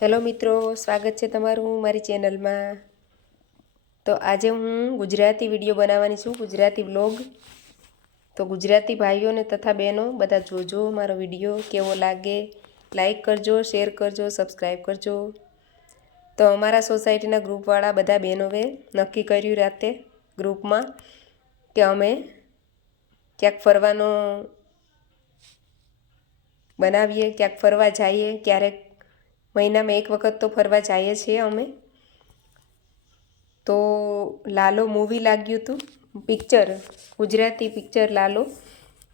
Hello મિત્રો, સ્વાગત છે તમારું મારી ચેનલમાં. તો આજે હું ગુજરાતી વીડિયો બનાવવાની છું, ગુજરાતી વ્લોગ. તો ગુજરાતી ભાઈઓને તથા બહેનો, બધા જોજો મારો વીડિયો, કેવો લાગે, લાઈક કરજો, શેર કરજો, સબસ્ક્રાઈબ કરજો. તો અમારા સોસાયટીના ગ્રુપવાળા બધા બહેનોએ નક્કી કર્યું રાતે ગ્રુપમાં કે અમે ક્યાંક ફરવાનો બનાવીએ, ક્યાંક ફરવા જઈએ, ક્યારેક મહિનામાં એક વખત તો ફરવા જઈએ છીએ અમે. તો લાલો મૂવી લાગ્યું હતું. Picture Gujarati picture Lalo.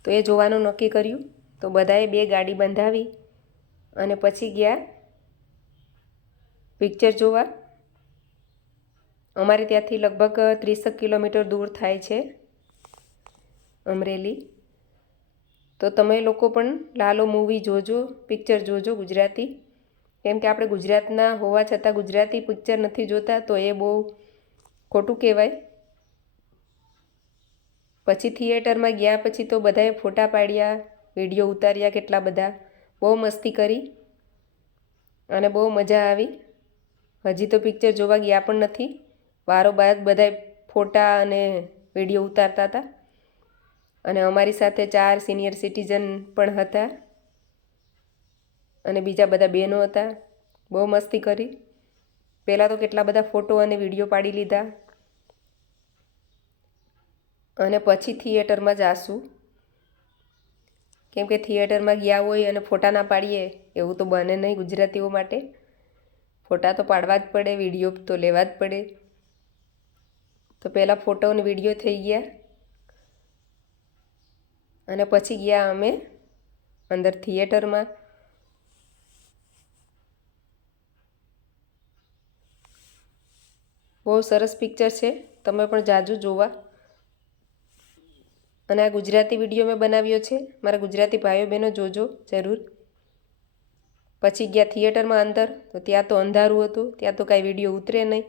તો એ જોવાનું નક્કી કર્યું. તો બધાએ બે ગાડી બંધાવી અને પછી ગયા પિક્ચર જોવા. અમારે ત્યાંથી લગભગ ત્રીસેક કિલોમીટર દૂર થાય છે અમરેલી. તો તમે લોકો પણ લાલો મૂવી જોજો પિક્ચર જોજો ગુજરાતી. કેમ કે આપણે ગુજરાતના હોવા છતાં ગુજરાતી પિક્ચર નથી જોતા, તો એ બહુ ખોટું કહેવાય. પછી થિયેટરમાં ગયા પછી તો બધાએ ફોટા પાડ્યા વીડિયો ઉતાર્યા કેટલા બધા. બહુ મસ્તી કરી અને બહુ મજા આવી. હજી તો પિક્ચર જોવા ગયા પણ નથી. બારોબાર બધાએ ફોટા અને વીડિયો ઉતારતા હતા. અને અમારી સાથે ચાર સિનિયર સિટીઝન પણ હતા. અને બીજા બધા બહેનો હતા. બહુ મસ્તી કરી. પહેલાં તો કેટલા બધા ફોટો અને વીડિયો પાડી લીધા. અને પછી થિયેટરમાં જાશું કેમ કે થિયેટરમાં ગયા હોય અને ફોટા ના પાડીએ, એવું તો બને નહીં ગુજરાતીઓ માટે. ફોટા તો પાડવા જ પડે, વીડિયો તો લેવા જ પડે. તો પહેલાં ફોટો અને વીડિયો થઈ ગયા. અને પછી ગયા અમે અંદર થિયેટરમાં. બહુ સરસ પિક્ચર છે. તમે પણ જાજુ જોવા. અને આ ગુજરાતી વીડિયો મેં બનાવ્યો છે. મારા ગુજરાતી ભાઈઓ બહેનો જોજો જરૂર. પછી ગયા થિયેટરમાં અંદર, તો ત્યાં તો અંધારું હતું. ત્યાં તો કાંઈ વીડિયો ઉતરે નહીં.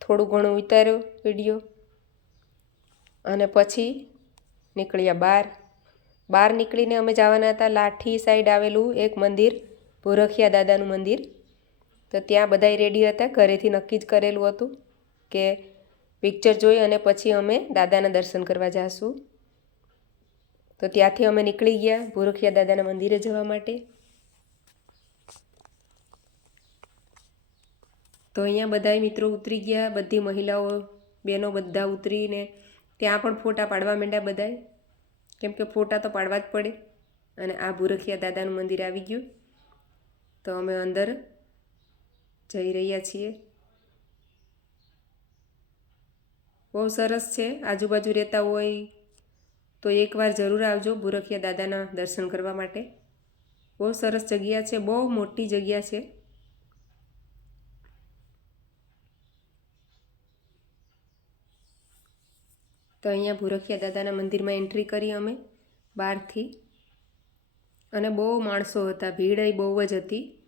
થોડું ઘણું ઉતાર્યો વીડિયો. અને પછી નીકળ્યા બહાર. બહાર નીકળીને અમે જવાના હતા લાઠી સાઈડ આવેલું એક મંદિર, ભોરખિયા દાદાનું મંદિર. તો ત્યાં બધાય રેડી હતા. ઘરેથી નક્કી જ કરેલું હતું. કે પિક્ચર જોઈ અને પછી અમે દાદાના દર્શન કરવા જાશું. તો ત્યાંથી અમે નીકળી ગયા ભૂરખિયા દાદાના મંદિરે જવા માટે. તો અહીંયા બધાય મિત્રો ઉતરી ગયા, બધી મહિલાઓ, બહેનો બધા ઉતરીને ત્યાં પણ ફોટા પાડવા માંડ્યા બધાય. કેમ કે ફોટા તો પાડવા જ પડે અને આ ભૂરખિયા દાદાનું મંદિર આવી ગયું. તો અમે અંદર જઈ રહ્યા છીએ. બહુ સરસ છે. આજુબાજુ રહેતા હોય તો એકવાર જરૂર આવજો ભૂરખિયા દાદાના દર્શન કરવા માટે. બહુ સરસ જગ્યા છે, બહુ મોટી જગ્યા છે. તો અહીંયા ભૂરખિયા દાદાના મંદિરમાં એન્ટ્રી કરી અમે બહારથી. અને બહુ માણસો હતા, ભીડ બહુ જ હતી.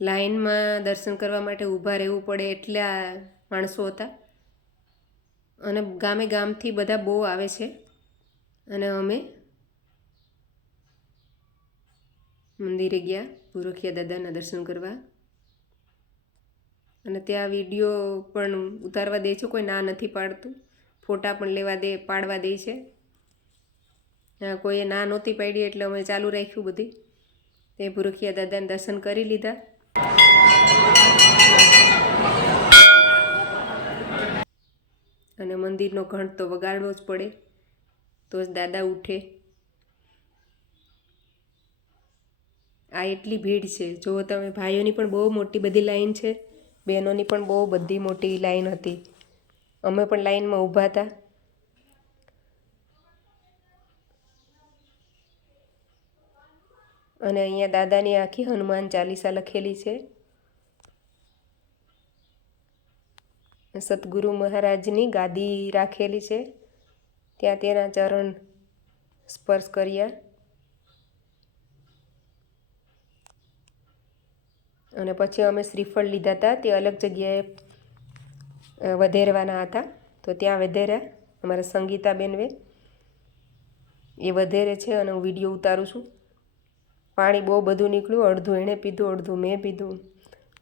લાઈનમાં દર્શન કરવા માટે ઊભા રહેવું પડે એટલા માણસો હતા. અને ગામે ગામથી બધા બહુ આવે છે. અને અમે મંદિરે ગયા, ભૂરખિયા દાદાના દર્શન કરવા. અને ત્યાં વીડિયો પણ ઉતારવા દે છે, કોઈ ના નથી પાડતું. ફોટા પણ લેવા દે, પાડવા દે છે. કોઈએ ના નહોતી પાડી, એટલે અમે ચાલુ રાખ્યું બધી. તે ભૂરખિયા દાદાને દર્શન કરી લીધા. મંદિરનો ઘંટ તો વગાડવો જ પડે. તો જ દાદા ઉઠે. આ એટલી ભીડ છે. જો તમે ભાઈઓની પણ બહુ મોટી બધી લાઈન છે, બહેનોની પણ બહુ બધી મોટી લાઈન હતી. અમે પણ લાઈનમાં ઊભા હતા. અને અહીંયા દાદાની આખી હનુમાન ચાલીસા લખેલી છે. સદગુરુ મહારાજની ગાદી રાખેલી છે. ત્યાં તેના ચરણ સ્પર્શ કર્યા. અને પછી અમે શ્રીફળ લીધા હતા. તે અલગ જગ્યાએ વધેરવાના હતા. તો ત્યાં વધેર્યા અમારા સંગીતા બેનવે એ વધેરે છે અને હું વીડિયો ઉતારું છું. પાણી બહુ બધું નીકળ્યું. અડધું એણે પીધું, અડધું મેં પીધું.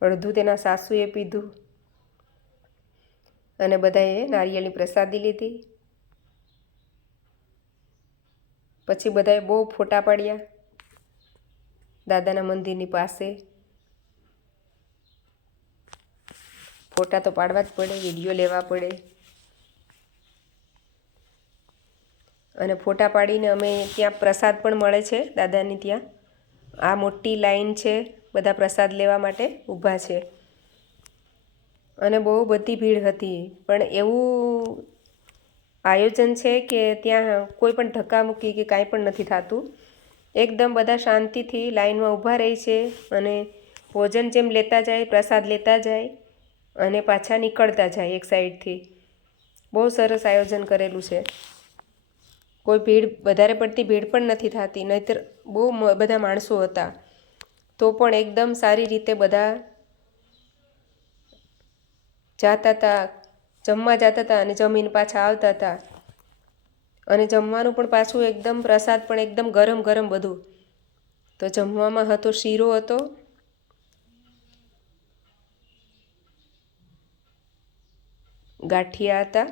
અડધું તેના સાસુએ પીધું. અને બધાએ નારિયેળની પ્રસાદી લીધી? પછી બધાએ બહુ ફોટા પાડ્યા દાદાના મંદિરની પાસે. ફોટા તો પાડવા જ પડે, વીડિયો લેવા પડે. અને ફોટા પાડીને અમે ત્યાં પ્રસાદ પણ મળે છે દાદાની ત્યાં. આ મોટી લાઈન છે, બધા પ્રસાદ લેવા માટે ઊભા છે. અને બહુ બધી ભીડ હતી. પણ એવું આયોજન છે કે ત્યાં કોઈ પણ ધક્કામુક્કી કે કાંઈ પણ નથી થતું. એકદમ બધા શાંતિથી લાઈનમાં ઊભા રહે છે અને ભોજન જેમ લેતા જાય, પ્રસાદ લેતા જાય અને પાછા નીકળતા જાય એક સાઈડથી. બહુ સરસ આયોજન કરેલું છે. કોઈ ભીડ, વધારે પડતી ભીડ પણ નથી થતી, નહીતર બહુ બધા માણસો હતા. તો પણ એકદમ સારી રીતે બધા જાતા હતા જમવા જતા હતા અને જમીન પાછા આવતા હતા અને જમવાનું પણ પાછું એકદમ પ્રસાદ પણ એકદમ ગરમ ગરમ બધું. તો જમવામાં હતો, શીરો હતો. ગાંઠિયા હતા.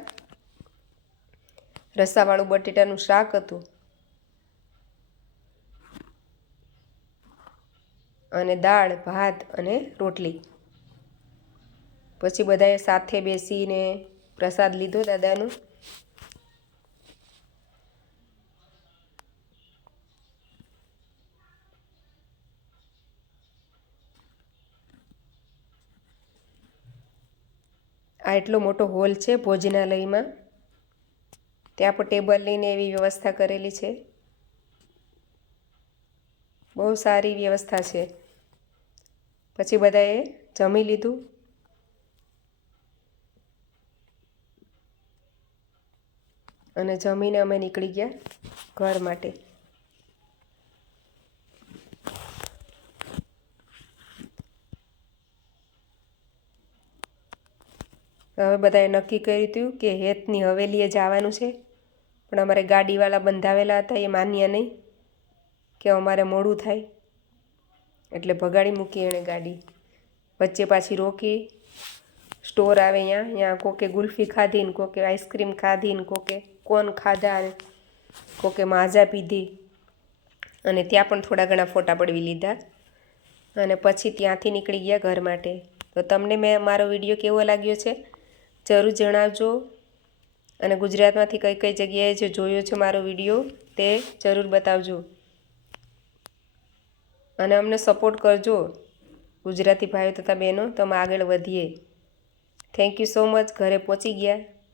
રસાવાળું બટેટાનું શાક હતું. અને દાળ, ભાત અને રોટલી. પછી બધાએ સાથે બેસીને પ્રસાદ લીધો દાદાનું. આ એટલો મોટો હોલ છે ભોજનાલયમાં. ત્યાં પણ ટેબલ લઈને એવી વ્યવસ્થા કરેલી છે. બહુ સારી વ્યવસ્થા છે. પછી બધાએ જમી લીધું. અને જમીને અમે નીકળી ગયા ઘર માટે. હવે બધાએ નક્કી કર્યું હતું કે હેતની હવેલીએ જવાનું છે, પણ અમારે ગાડીવાળા બંધાવેલા હતા એ માન્યા નહીં કે અમારે મોડું થાય. એટલે ભગાડી મૂકી એણે ગાડી. વચ્ચે પાછી રોકી. સ્ટોર આવે અહીંયા અહીંયા કોકે ગુલ્ફી ખાધી ને કોકે આઈસ્ક્રીમ ખાધી ને કોકે કોન ખાધા ને કોકે માજા પીધી. અને ત્યાં પણ થોડા ઘણા ફોટા પડવી લીધા. અને પછી ત્યાંથી નીકળી ગયા ઘર માટે. તો તમને મેં મારો વીડિયો કેવો લાગ્યો છે? જરૂર જણાવજો. અને ગુજરાતમાંથી કઈ કઈ જગ્યાએ જે જોયો છે મારો વીડિયો તે જરૂર બતાવજો. અને અમને સપોર્ટ કરજો, ગુજરાતી ભાઈઓ તથા બહેનો તમે આગળ વધીએ. થેન્ક યુ સો મચ ઘરે પહોંચી ગયા.